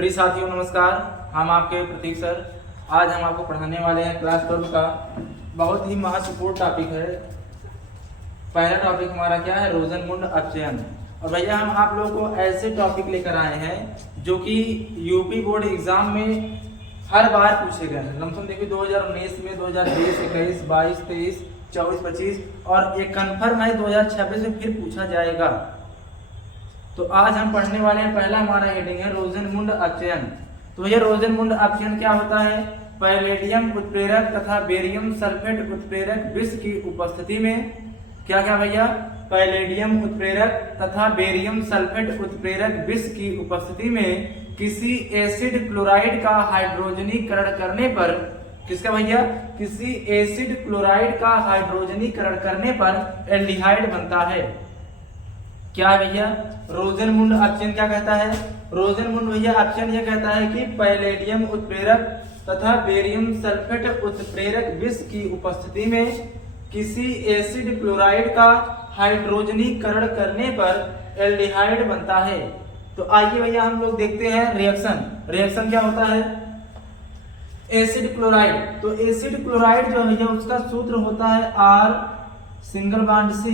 प्रिय साथियों नमस्कार। हम आपके प्रतीक सर। आज हम आपको पढ़ाने वाले हैं क्लास 12 का बहुत ही महत्वपूर्ण टॉपिक है। पहला टॉपिक हमारा क्या है, रोजनमुंड अपचयन। और भैया हम आप लोगों को ऐसे टॉपिक लेकर आए हैं जो कि यूपी बोर्ड एग्जाम में हर बार पूछे गए हैं। लमसम देखिए 2019 में, 2020, 21, 22, 23, 24, 25 और एक कन्फर्म है 2026 में फिर पूछा जाएगा। तो आज हम पढ़ने वाले हैं, पहला हमारा हेडिंग है रोजनमुंड अपचयन। तो ये रोजनमुंड अपचयन क्या होता है? पैलेडियम उत्प्रेरक तथा बेरियम सल्फेट उत्प्रेरक विष की उपस्थिति में क्या क्या भैया, पैलेडियम उत्प्रेरक तथा बेरियम सल्फेट उत्प्रेरक विष की उपस्थिति में किसी एसिड क्लोराइड का हाइड्रोजनीकरण करने पर, किसका भैया, किसी एसिड क्लोराइड का हाइड्रोजनीकरण करने पर एल्डिहाइड बनता है। क्या है भैया, रोजनमुंड अपचयन क्या कहता है? रोजनमुंड भैया अपचयन यह कहता है कि पैलेडियम उत्प्रेरक तथा बेरियम सल्फेट उत्प्रेरक विष की उपस्थिति में किसी एसिड क्लोराइड का हाइड्रोजनीकरण करने पर एल्डिहाइड बनता है। तो आइए भैया हम लोग देखते हैं रिएक्शन। रिएक्शन क्या होता है? Acid chloride. तो एसिड क्लोराइड जो है उसका सूत्र होता है R single bond C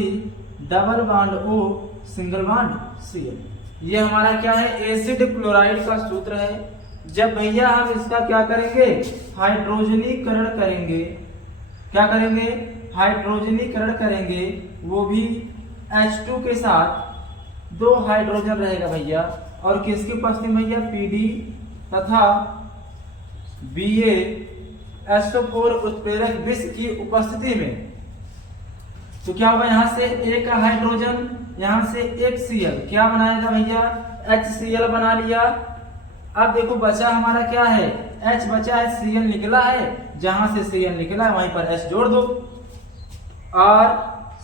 double bond O single bond Cl। ये हमारा क्या है, एसिड क्लोराइड का सूत्र है। जब भैया हम इसका क्या करेंगे, हाइड्रोजनीकरण करेंगे, क्या करेंगे, हाइड्रोजनीकरण करेंगे, वो भी H2 के साथ 2 हाइड्रोजन रहेगा भैया, और किसकी उपस्थिति में भैया, Pd तथा BaSO4 उत्प्रेरक विष की उपस्थिति में। तो क्या होगा, यहाँ से एक हाइड्रोजन, यहाँ से एक Cl, क्या बनाएगा भैया, HCl बना लिया। अब देखो बचा हमारा क्या है, H बचा है, Cl निकला है, जहां से Cl निकला है वहीं पर H जोड़ दो। R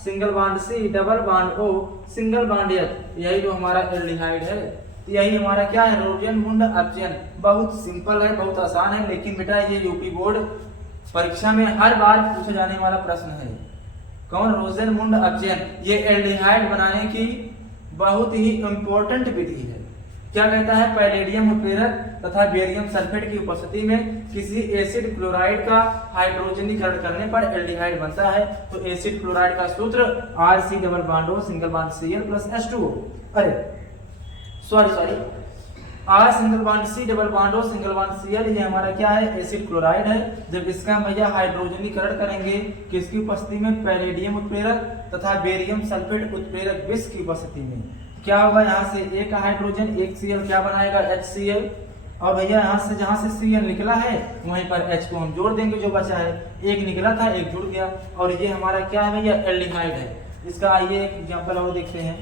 single bond C double bond O single bond H, यही जो हमारा एल्डिहाइड है। यही हमारा क्या है, रोजनमुंड अपचयन। बहुत सिंपल है, बहुत आसान है, लेकिन बेटा ये यूपी बोर्ड परीक्षा में हर बार पूछा जाने वाला प्रश्न है। कौन, रोजनमुंड अपचयन। ये एल्डिहाइड बनाने की बहुत ही इंपॉर्टेंट विधि है। क्या कहता है, पैलेडियम उत्प्रेरक तथा बेरियम सल्फेट की उपस्थिति में किसी एसिड क्लोराइड का हाइड्रोजनीकरण करने पर एल्डिहाइड बनता है। तो एसिड क्लोराइड का सूत्र RC double bond O single bond Cl plus H2O। अरे sorry, R single bond C double bond O single bond Cl, ये हमारा क्या है, एसिड क्लोराइड है। जब इसका भैया हाइड्रोजनीकरण करेंगे किसकी उपस्थिति में, पैलेडियम उत्प्रेरक तथा बेरियम सल्फेट उत्प्रेरक विष की उपस्थिति में, क्या होगा, यहाँ से एक हाइड्रोजन एक Cl, क्या बनाएगा, HCl। और भैया यहाँ से जहाँ से Cl निकला है वहीं पर H को हम जोड़ देंगे, जो बचा है, एक निकला था एक जुड़ गया, और ये हमारा क्या है भैया, एल्डिहाइड है। इसका आइए एक एग्जांपल और देखते हैं।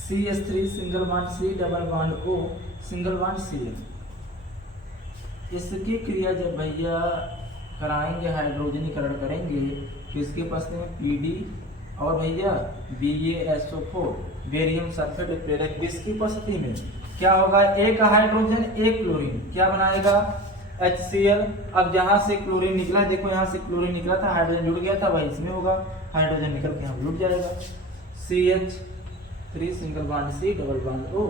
CH3 single bond C double bond O single bond Cl। इसकी क्रिया जब भैया कराएंगे, हाइड्रोजनीकरण करेंगे, तो इसके पास में Pd और भैया BaSO4 बेरियम सल्फेट उत्प्रेरक विष की उपस्थिति में क्या होगा, एक हाइड्रोजन एक क्लोरीन, क्या बनाएगा, HCl। अब जहां से क्लोरीन निकला, देखो यहाँ से क्लोरीन निकला था, हाइड्रोजन जुड़ गया था, वही इसमें होगा, हाइड्रोजन निकल के यहाँ जुड़ जाएगा। CH3 single bond C double bond O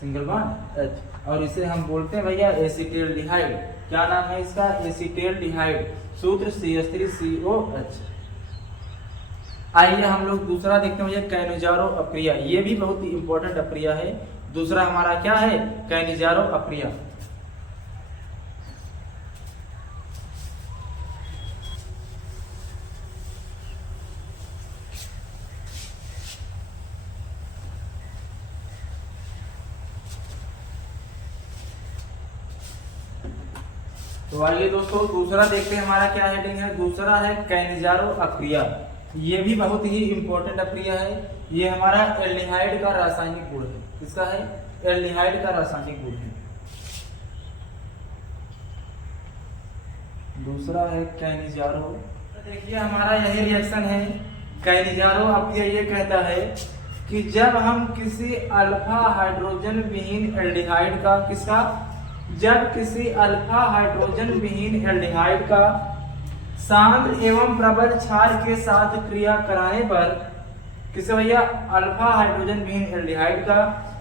single bond H, और इसे हम बोलते हैं भैया एसीटेल्डिहाइड। क्या नाम है इसका, एसीटेल्डिहाइड। सूत्र CH3COH। आइए हम लोग दूसरा देखते हैं भैया, कैनिजारो अप्रिया। ये भी बहुत ही इंपॉर्टेंट अप्रिया है। दूसरा हमारा क्या है, कैनिजारो अप्रिया। तो आइए दोस्तों दूसरा देखते हैं, हमारा क्या हेडिंग है, दूसरा है कैनिजारो अप्रिया। ये भी बहुत ही इंपॉर्टेंट अप्रिया है। ये हमारा एल्डिहाइड का रासायनिक गुण है। किसका है, एल्डिहाइड का रासायनिक गुण है। दूसरा है कैनिजारो। देखिए हमारा यही रिएक्शन है, कैनिजारो अप्रिया। ये कहता है कि जब हम किसी अल्फा हाइड्रोजन विहीन एल्डिहाइड का, किसका, जब किसी अल्फा हाइड्रोजन विहीन एल्डिहाइड का शांत एवं प्रबल क्षार के साथ क्रिया कराने पर, किसे भैया, अल्फा हाइड्रोजन विहीन एल्डिहाइड का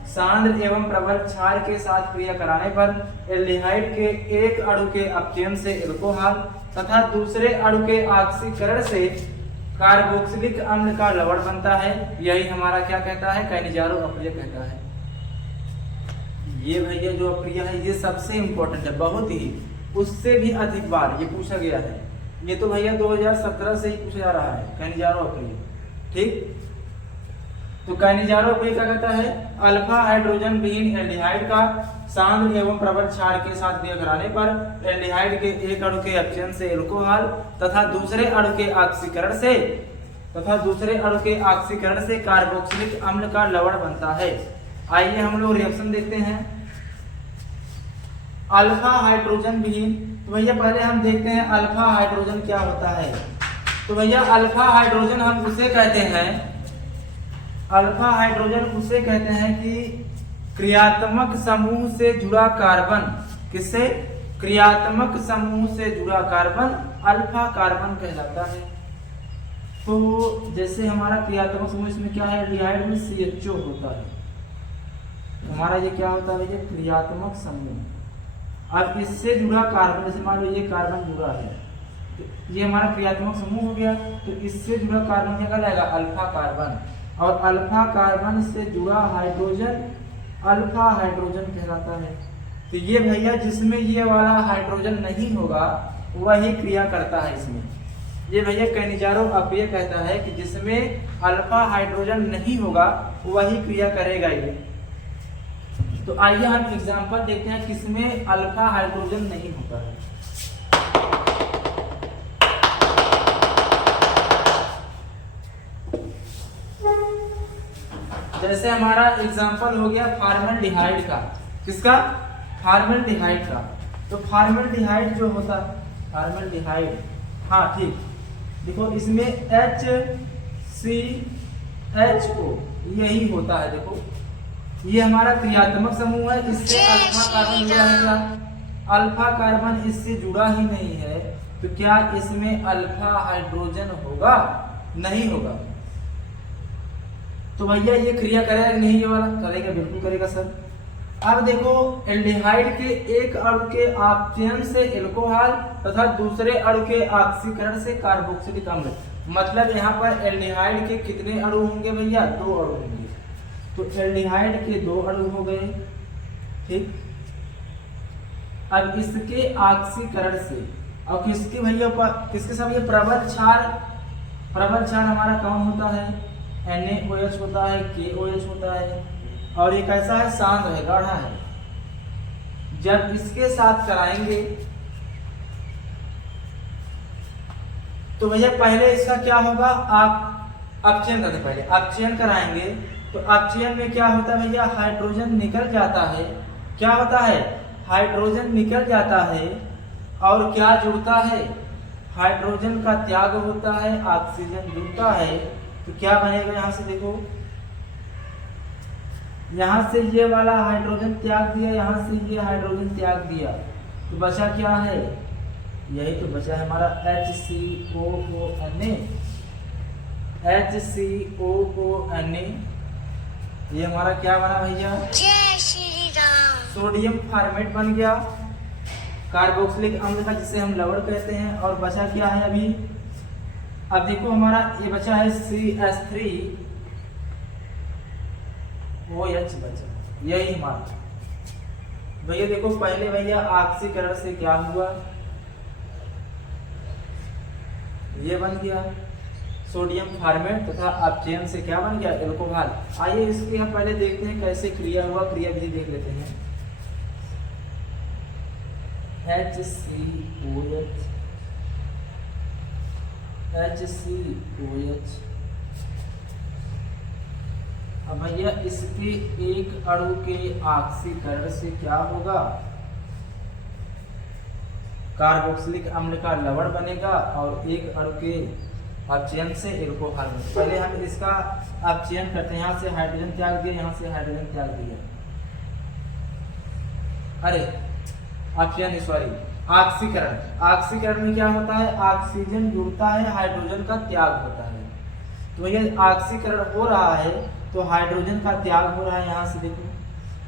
सांद्र एवं प्रबल क्षार के साथ क्रिया कराने पर एल्डिहाइड के एक अणु के अपचयन से एल्कोहल तथा दूसरे अणु के ऑक्सीकरण से कार्बोक्सिलिक अम्ल का लवण बनता है। यही हमारा क्या कहता है, कैनिजारो अप्रिय कहता है। ये भैया जो अप्रिय है ये सबसे इंपॉर्टेंट है, बहुत ही, उससे भी अधिक बार ये पूछा गया है। ये तो भैया 2017 से ही पूछा जा रहा है, कैनिजारो अप्रिय। ठीक, तो कैनिजारो अप्रिय क्या कहता है, अल्फा हाइड्रोजन विहीन एल्डिहाइड का सांद्र एवं प्रबल क्षार के साथ क्रिया कराने पर एल्डिहाइड के एक अणु के अपचयन से एल्कोहल तथा दूसरे अणु के ऑक्सीकरण से कार्बोक्सिलिक अम्ल का लवण बनता है। आइए हम लोग रिएक्शन देखते हैं। अल्फा हाइड्रोजन विहीन, तो भैया पहले हम देखते हैं अल्फा हाइड्रोजन क्या होता है। तो भैया अल्फा हाइड्रोजन हम उसे कहते हैं, अल्फा हाइड्रोजन उसे कहते हैं कि क्रियात्मक समूह से जुड़ा कार्बन, किससे, क्रियात्मक समूह से जुड़ा कार्बन अल्फा कार्बन कहलाता है। तो जैसे हमारा क्रियात्मक समूह इसमें क्या है, एल्डिहाइड में CHO होता है, हमारा ये क्या होता है ये क्रियात्मक समूह। अब इससे जुड़ा कार्बन, जैसे मान लो ये कार्बन जुड़ा है, तो ये हमारा क्रियात्मक समूह हो गया, तो इससे जुड़ा कार्बन क्या कहलाएगा, अल्फा कार्बन। और अल्फा कार्बन से जुड़ा हाइड्रोजन अल्फा हाइड्रोजन कहलाता है। तो ये भैया जिसमें ये वाला हाइड्रोजन नहीं होगा वही क्रिया करता है इसमें। ये भैया कैनिजारो अप्रिय कहता है कि जिसमें अल्फा हाइड्रोजन नहीं होगा वही क्रिया करेगा ये। तो आइए हम एग्जांपल देखते हैं किसमें अल्फा हाइड्रोजन नहीं होता है। जैसे हमारा एग्जांपल हो गया फॉर्मल्डिहाइड का, किसका, फॉर्मल्डिहाइड का। तो फॉर्मल्डिहाइड जो होता है, फॉर्मल्डिहाइड, हाँ ठीक, देखो इसमें HCHO यही होता है। देखो ये हमारा क्रियात्मक समूह है, इससे अल्फा कार्बन जुड़ा है, अल्फा कार्बन इससे जुड़ा ही नहीं है, तो क्या इसमें अल्फा हाइड्रोजन होगा, नहीं होगा। तो भैया ये क्रिया करेगा कि नहीं, ये वाला करेगा, बिल्कुल करेगा सर। अब देखो एल्डिहाइड के एक अणु के अपचयन से एल्कोहल तथा दूसरे अणु के ऑक्सीकरण से कार्बोक्सिलिक अम्ल, मतलब यहाँ पर एल्डिहाइड के कितने अणु होंगे भैया, 2 अणु होंगे। तो एल्डिहाइड के 2 अणु हो गए, ठीक। अब इसके ऑक्सीकरण से, और किसके भैया किसके साथ, ये प्रबल क्षार हमारा कौन होता है, NaOH होता है, KOH होता है, और ये कैसा है, सांद्र है, गाढ़ा है। जब इसके साथ कराएंगे तो भैया पहले इसका क्या होगा, आप अपचयन करते, पहले अपचयन कराएंगे तो अपचयन में क्या होता है भैया, हाइड्रोजन निकल जाता है। क्या होता है, हाइड्रोजन निकल जाता है, और क्या जुड़ता है, हाइड्रोजन का त्याग होता है, ऑक्सीजन जुड़ता है। तो क्या बनेगा, यहाँ से देखो, यहाँ से ये वाला हाइड्रोजन त्याग दिया, यहाँ से ये हाइड्रोजन त्याग दिया, तो बचा क्या है, यही तो बचा है हमारा HCOONA। HCOONA ये हमारा क्या बना भैया, जय श्री राम, सोडियम फॉर्मेट बन गया कार्बोक्सिलिक अम्ल का, जिसे हम लवण कहते हैं। और बचा क्या है अभी, अब देखो हमारा ये बचा है CH3OH बचा, यही हमारा भैया। देखो पहले भैया ऑक्सीकरण से क्या हुआ, ये बन गया सोडियम फॉर्मेट, तथा अपचयन से क्या बन गया, एल्कोहल। आइए इसकी हम पहले देखते हैं कैसे क्रिया हुआ, क्रिया विधि देख लेते हैं। HCOH, अब भैया इसके एक अणु के ऑक्सीकरण से क्या होगा, कार्बोक्सिलिक अम्ल का लवण बनेगा, और एक अणु के अपचयन से एल्कोहल। पहले हम इसका अपचयन करते हैं, यहाँ से हाइड्रोजन त्याग दिया, यहाँ से हाइड्रोजन त्याग दिया, अरे अपचयन सॉरी ऑक्सीकरण में क्या होता है, ऑक्सीजन जुड़ता है, हाइड्रोजन का त्याग होता है। तो ये ऑक्सीकरण हो रहा है तो हाइड्रोजन का त्याग हो रहा है, यहाँ से देखो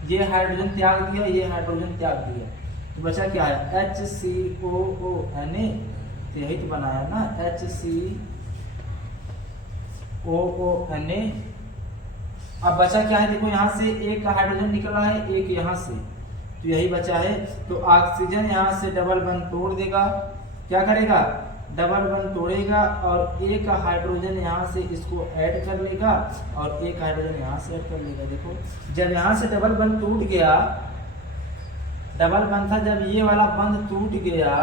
ये हाइड्रोजन त्याग दिया, ये हाइड्रोजन त्याग दिया, तो बचा क्या है HCOONA, तो यही तो बनाया ना HCOONA। अब बचा क्या है, देखो यहाँ से एक हाइड्रोजन निकला है, एक यहाँ से, तो यही बचा है। तो ऑक्सीजन यहाँ से डबल बंध तोड़ देगा, क्या करेगा, डबल बंध तोड़ेगा और एक हाइड्रोजन यहाँ से इसको ऐड कर लेगा और एक हाइड्रोजन यहाँ से ऐड कर लेगा। देखो जब यहाँ से डबल बंध टूट गया, डबल बंध था, जब ये वाला बंध टूट गया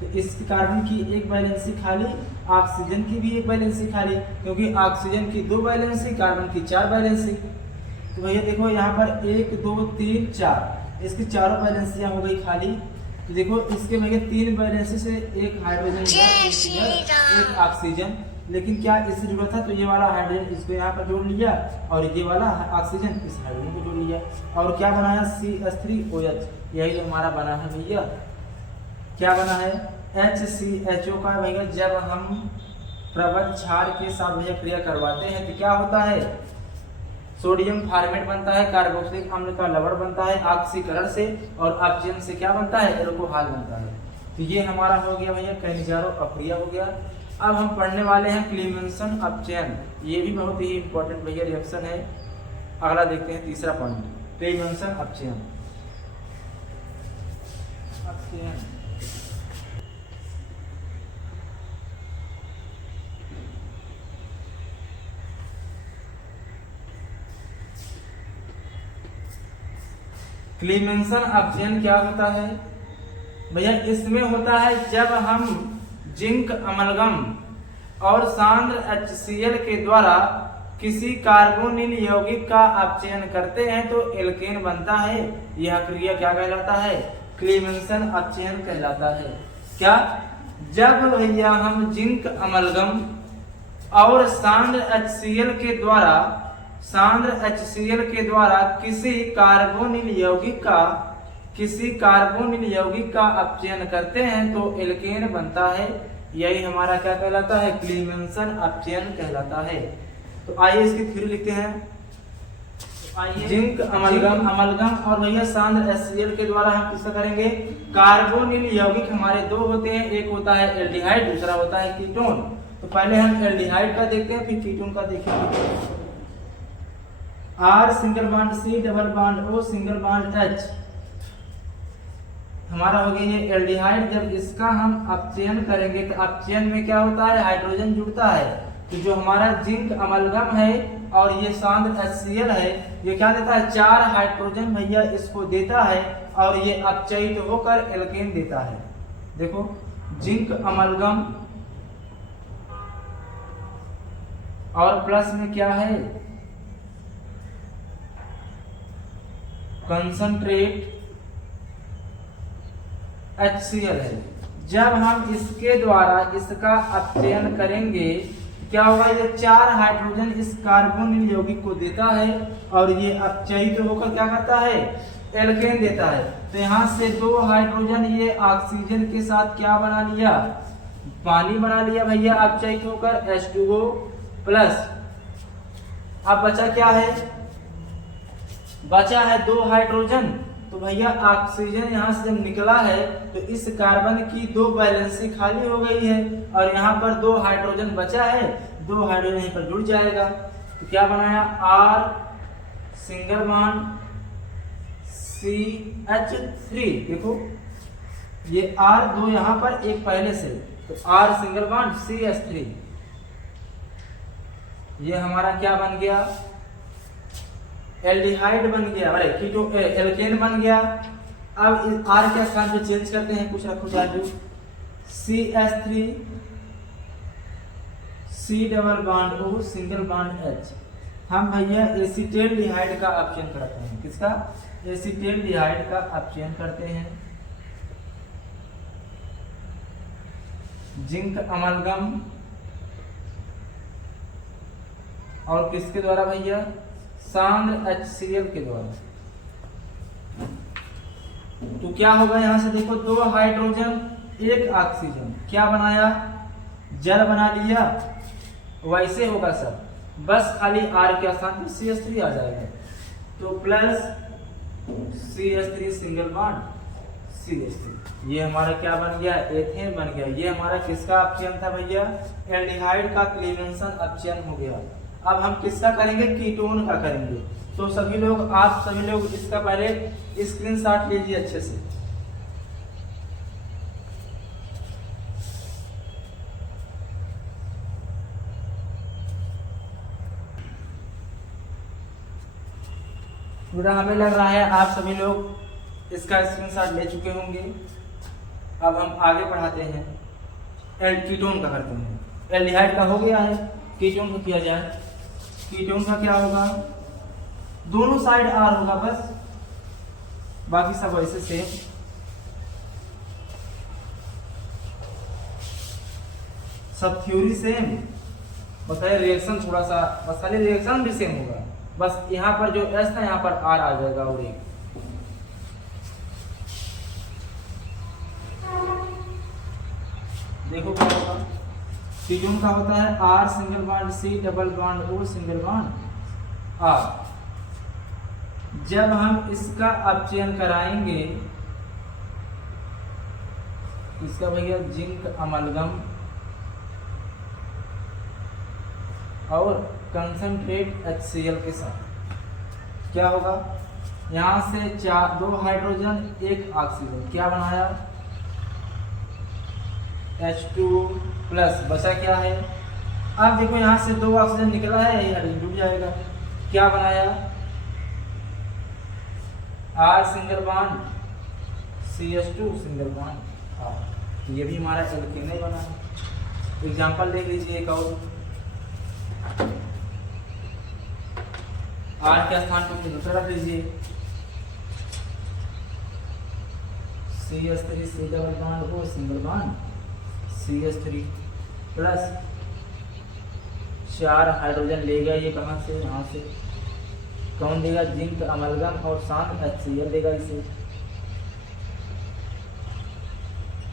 तो इस कार्बन की एक वैलेंसी खाली, ऑक्सीजन की भी एक वैलेंसी खाली, क्योंकि ऑक्सीजन की 2 वैलेंसी, कार्बन की 4 वैलेंसी। तो भैया देखो यहाँ पर 1 2 3 4, इसकी चारों वैलेंसियां हो गई खाली। तो देखो इसके भैया 3 वैलेंसी से एक हाइड्रोजन, एक ऑक्सीजन, लेकिन क्या इससे जरूरत था, तो ये वाला हाइड्रोजन इसको यहाँ पर जोड़ लिया और ये वाला ऑक्सीजन इस हाइड्रोजन को जोड़ लिया और क्या बनाया CH3OH। यही हमारा बना है भैया, क्या बना है HCHO का। भैया जब हम प्रबल क्षार के साथ भैया क्रिया करवाते हैं तो क्या होता है, सोडियम फॉर्मेट बनता है, कार्बोक्सिलिक अम्ल का लवण बनता है ऑक्सीकरण से, और ऑक्सीजन से क्या बनता है, एल्कोहल बनता है। तो ये हमारा हो गया भैया कैनिजारो अपक्रिया हो गया। अब हम पढ़ने वाले हैं क्लीमेंसन अपचयन, ये भी बहुत ही इंपॉर्टेंट भैया रिएक्शन है। अगला देखते हैं तीसरा पॉइंट, क्लीमेंसन अपचयन। क्लीमेंसन अपचयन क्या होता है भैया, इसमें होता है जब हम जिंक अमलगम और सांद्र HCl के द्वारा किसी कार्बोनिल यौगिक का अपचयन करते हैं तो एल्केन बनता है। यह क्रिया क्या कहलाता है, क्लीमेंसन अपचयन कहलाता है। क्या, जब भैया हम जिंक अमलगम और सांद्र HCl के द्वारा किसी कार्बोनिल यौगिक का अपचयन करते हैं तो एल्केन बनता है। यही हमारा क्या कहलाता है, क्लीमेंसन अपचयन कहलाता है। तो आइए इसकी थ्योरी लिखते हैं। जिंक अमलगम और भैया सांद्र HCl के द्वारा हम किसका करेंगे, कार्बोनिल यौगिक हमारे 2 होते हैं, एक होता है एल्डिहाइड, दूसरा होता है कीटोन। तो पहले हम एल्डिहाइड का देखते हैं, फिर कीटोन का देखेंगे। R single bond C double bond O single bond H, हमारा हो गया ये एल्डिहाइड। जब इसका हम अपचयन करेंगे तो अपचयन में क्या होता है, हाइड्रोजन जुड़ता है। तो जो हमारा जिंक अमलगम है और ये सांद्र HCl है, ये क्या देता है, 4 हाइड्रोजन भैया इसको देता है और ये अपचयित होकर एल्केन देता है। देखो जिंक अमलगम और प्लस में क्या है, कंसंट्रेट HCl है। जब हम इसके द्वारा इसका अपचयन करेंगे क्या होगा, ये 4 हाइड्रोजन इस कार्बोनिल यौगिक को देता है और ये अपचयित होकर क्या करता है, एल्केन देता है। तो यहाँ से 2 हाइड्रोजन ये ऑक्सीजन के साथ क्या बना लिया, पानी बना लिया भैया अपचयित होकर H2O प्लस। अब बचा क्या है, बचा है 2 हाइड्रोजन। तो भैया ऑक्सीजन यहाँ से जब निकला है तो इस कार्बन की 2 वैलेंसी खाली हो गई है और यहाँ पर 2 हाइड्रोजन बचा है, 2 हाइड्रोजन यहीं पर जुड़ जाएगा। तो क्या बनाया, R सिंगल बॉन्ड CH3। देखो ये R 2 यहाँ पर एक पहले से, तो R सिंगल बॉन्ड CH3, ये हमारा क्या बन गया, एल्डिहाइड बन गया, अरे कीटो एल्केन बन गया। अब इस R के स्थान पे चेंज करते हैं, कुछ रखो चाहे, CH3 C double bond O single bond H। हम भैया एसिटेल्डिहाइड का अपचयन करते हैं, किसका, एसिटेल्डिहाइड का अपचयन करते हैं। जिंक अमलगम और किसके द्वारा भैया, सांद्र HCl के द्वारा। तो क्या होगा, यहां से देखो 2 हाइड्रोजन 1 ऑक्सीजन, क्या बनाया, जल बना लिया। वैसे होगा सब, बस खाली R के स्थान पर CH3 आ जाएगा। तो plus CH3 single bond CH3, ये हमारा क्या बन गया, एथेन बन गया। ये हमारा किसका अपचयन था भैया, एल्डिहाइड का क्लीवेंसन अपचयन हो गया। अब हम किसका करेंगे, कीटोन का करेंगे। तो सभी लोग, आप सभी लोग इसका पहले स्क्रीनशॉट लीजिए अच्छे से। पूरा हमें लग रहा है आप सभी लोग इसका स्क्रीनशॉट ले चुके होंगे। अब हम आगे बढ़ाते हैं, कीटोन का करते हैं। एल्डिहाइड का हो गया है, कीटोन को किया जाए। कीटोन का क्या होगा, दोनों साइड R होगा बस, बाकी सब वैसे सेम। सब थ्योरी सेम, बताइए रिएक्शन थोड़ा सा, बस खाली रिएक्शन भी सेम होगा, बस यहाँ पर जो S था यहाँ पर R आ जाएगा। और एक देखो क्या होगा, कीटोन का होता है R single bond C double bond O single bond R। जब हम इसका अपचयन कराएंगे, इसका भैया जिंक अमलगम और कंसंट्रेट HCl के साथ क्या होगा, यहाँ से 2 हाइड्रोजन 1 ऑक्सीजन क्या बनाया, H2 प्लस, बचा क्या है। अब देखो यहाँ से 2 ऑक्सीजन निकला है, ये हाइड्रोजन डूब जाएगा, क्या बनाया, R single bond CH2 single bond R। ये भी हमारा एल्केन ही बना है। एग्जांपल देख लीजिए एक और, R के स्थान पर दूसरा रख लीजिए, CH3 C double bond O single bond CH3 plus 4 hydrogen लेगा, ये कहाँ से, यहाँ से, कौन देगा, जिंक अमलगम और शांत HCl देगा इसे।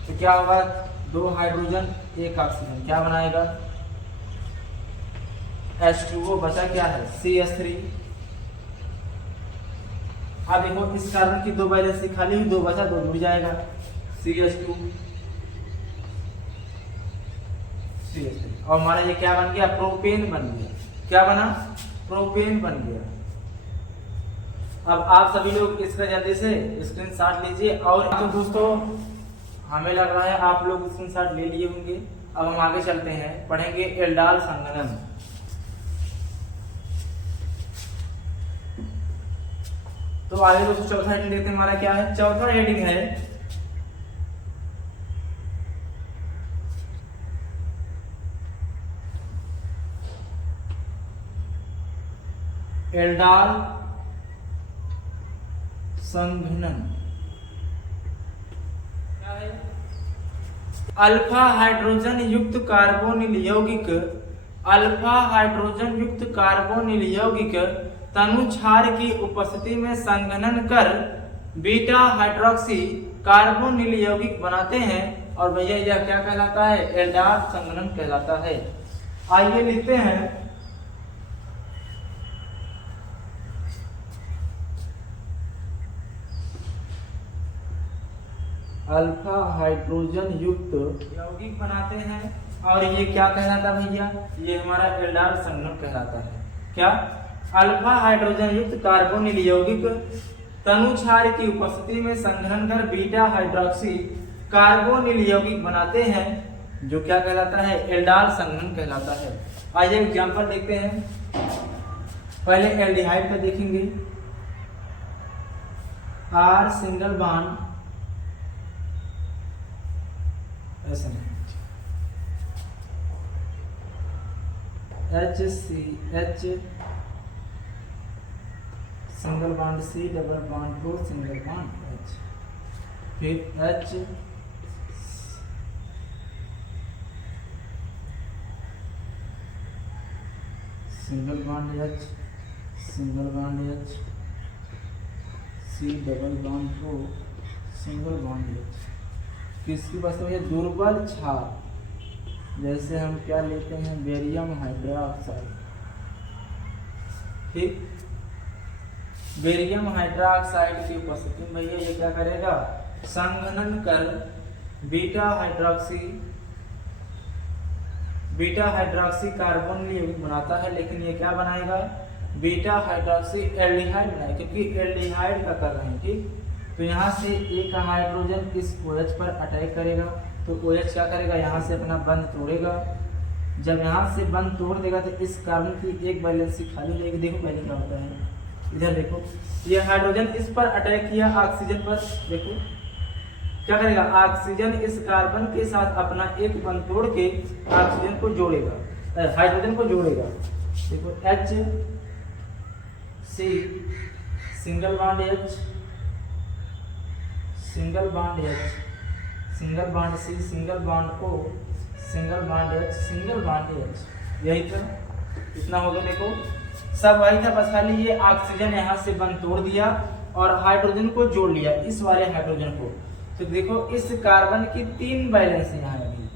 तो क्या होगा, 2 हाइड्रोजन 1 ऑक्सीजन क्या बनाएगा, H2O, बचा क्या है CH3। अब देखो इस कार्बन की 2 वैलेंसी खाली हुई, 2 बचा, 2 जुड़ जाएगा, CH2 CH3। और हमारा ये क्या बन गया, प्रोपेन बन गया। क्या बना, प्रोपेन बन गया। अब आप सभी लोग इसका जल्दी से स्क्रीनशॉट लीजिए। और तो दोस्तों हमें लग रहा है आप लोग स्क्रीनशॉट ले लिए होंगे। अब हम आगे चलते हैं, पढ़ेंगे एल्डाल संघनन। तो आगे दोस्तों चौथा हेडिंग देखते हैं, हमारा क्या है, चौथा हेडिंग है एल्डाल संघनन। क्या है, अल्फा हाइड्रोजन युक्त कार्बोनिल यौगिक, अल्फा हाइड्रोजन युक्त कार्बोनिल यौगिक तनु क्षार की उपस्थिति में संघनन कर बीटा हाइड्रोक्सी कार्बोनिल यौगिक बनाते हैं। और भैया यह क्या कहलाता है, एल्डाल संघनन कहलाता है। आइए लिखते हैं, अल्फा हाइड्रोजन युक्त यौगिक बनाते हैं। और ये क्या कहलाता है भैया, ये हमारा एल्डाल संघनन कहलाता है। क्या, अल्फा हाइड्रोजन युक्त कार्बोनिल यौगिक तनु क्षार की उपस्थिति में संघनन कर बीटा हाइड्रोक्सी कार्बोनिल यौगिक बनाते हैं, जो क्या कहलाता है, एल्डाल संघनन कहलाता है। आइए एग्जांपल देखते हैं। पहले एल्डिहाइड का देखेंगे, R single bond HCH single bond C double bond O single bond H, फिर H single bond H single bond H C double bond O single bond H। किसकी पास है, दुर्बल क्षार, जैसे हम क्या लेते हैं, बेरियम हाइड्रोक्साइड। ठीक, बेरियम हाइड्रोक्साइड की उपस्थिति में भैया ये क्या करेगा, संघनन कर बीटा हाइड्रोक्सी कार्बन यौगिक बनाता है, लेकिन ये क्या बनाएगा, बीटा हाइड्रोक्सी एल्डिहाइड बनाएगा, क्योंकि एल्डिहाइड का कर रहे हैं। ठीक, तो यहाँ से एक हाइड्रोजन इस OH पर अटैक करेगा, तो OH क्या करेगा, यहाँ से अपना बंध तोड़ेगा। जब यहाँ से बंध तोड़ देगा तो इस कार्बन की एक वैलेंसी खाली हो जाएगी। देखो पहले क्या होता है, इधर देखो, ये हाइड्रोजन इस पर अटैक किया ऑक्सीजन पर, देखो क्या करेगा, ऑक्सीजन इस कार्बन के साथ अपना एक बंध तोड़ के ऑक्सीजन को जोड़ेगा, हाइड्रोजन को जोड़ेगा। देखो H C single bond H, single bond H, single bond C, single bond O, single bond H, single bond H, यही था, इतना हो गया। देखो सब वही था, बस खाली ये ऑक्सीजन यहाँ से बंध तोड़ दिया और हाइड्रोजन को जोड़ लिया, इस वाले हाइड्रोजन को। तो देखो इस कार्बन की 3 वैलेंसी यहाँ लगी,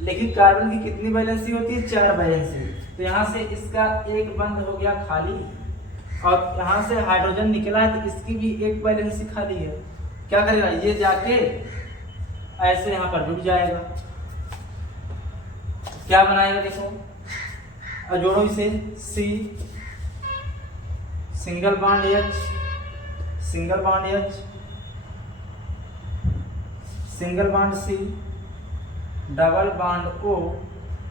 लेकिन कार्बन की कितनी वैलेंसी होती है, 4 वैलेंसी। तो यहाँ से इसका एक बंध हो गया खाली, और यहाँ से हाइड्रोजन निकला है तो इसकी भी एक वैलेंसी खाली है। क्या करेगा, ये जाके ऐसे यहाँ पर जुड़ जाएगा, क्या बनाएगा, देखो और जोड़ो इसे, C single bond H, single bond H, single bond C, double bond O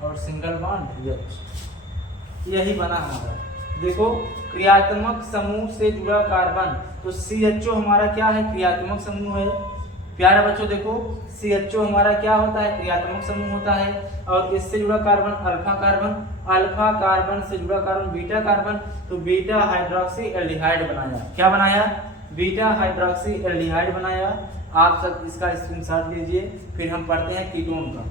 और सिंगल बॉन्ड H, यही बना हमारा। देखो क्रियात्मक समूह से जुड़ा कार्बन, तो CHO हमारा क्या है, क्रियात्मक समूह है। प्यारे बच्चों देखो CHO हमारा क्या होता है, क्रियात्मक समूह होता है। और इससे जुड़ा carbon alpha carbon, alpha carbon से जुड़ा कार्बन बीटा कार्बन, तो बीटा हाइड्रोक्सी एल्डिहाइड बनाया। क्या बनाया, बीटा हाइड्रोक्सी एल्डिहाइड बनाया। आप सब इसका स्क्रीनशॉट लीजिए, फिर हम पढ़ते हैं कीटोन का।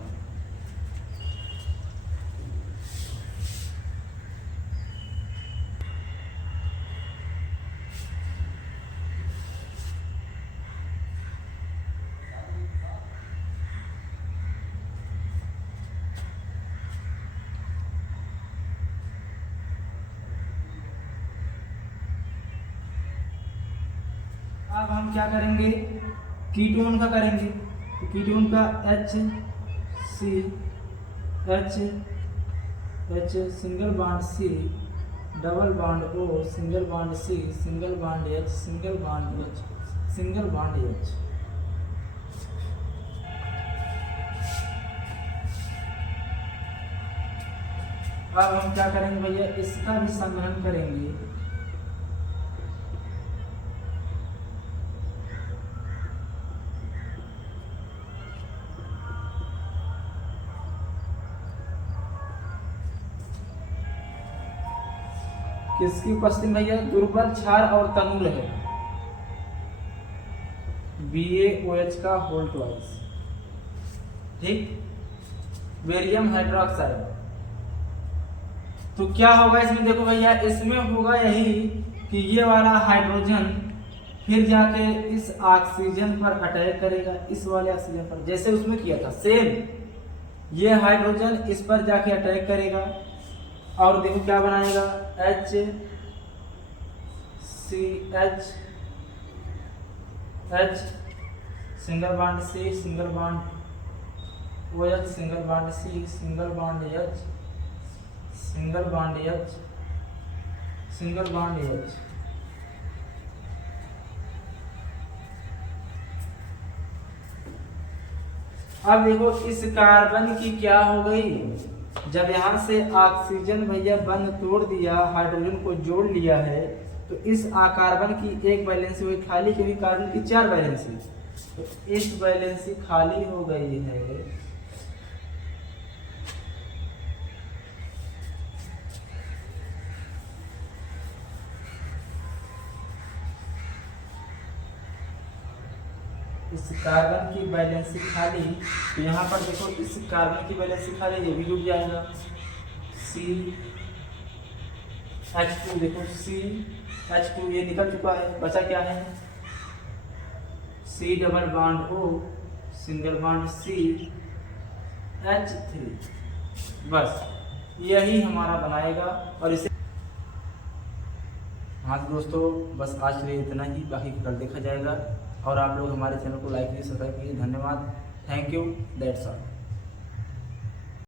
अब हम क्या करेंगे, कीटोन का करेंगे। तो कीटोन का H single bond C, double bond O, single bond C, single bond H, single bond H, single bond H। अब हम क्या करेंगे भैया, इसका भी संग्रहण करेंगे। किसकी उपस्थिति में भैया, दुर्बल क्षार और तनूर है, BaOH का होल ट्वाइस। ठीक, बेरियम हाइड्रोक्साइड। तो क्या होगा इसमें, देखो भैया इसमें होगा यही कि ये वाला हाइड्रोजन फिर जाके इस ऑक्सीजन पर अटैक करेगा, इस वाले ऑक्सीजन पर, जैसे उसमें किया था सेम। ये हाइड्रोजन इस पर जाके अटैक करेगा और देखो क्या बनाएगा, HCH, H single bond C, single bond OH, single bond C, single bond H, single bond H, single bond H। अब देखो इस कार्बन की क्या हो गई, जब यहाँ से ऑक्सीजन भैया बंध तोड़ दिया, हाइड्रोजन को जोड़ लिया है, तो इस कार्बन की एक वैलेंसी हुई खाली, क्योंकि कार्बन की 4 वैलेंसी, तो इस वैलेंसी खाली हो गई है। इस कार्बन की वैलेंसी खाली, तो यहाँ पर देखो इस कार्बन की वैलेंसी खाली, ये भी जुड़ जाएगा। CH2, देखो CH2 ये निकल चुका है, बचा क्या है, C double bond O, single bond C, H3, बस यही हमारा बनाएगा। और इसे हाँ तो दोस्तों, बस आज के लिए इतना ही, बाकी कल देखा जाएगा। और आप लोग हमारे चैनल को लाइक कीजिए, सब्सक्राइब कीजिए। धन्यवाद, थैंक यू, दैट्स ऑल।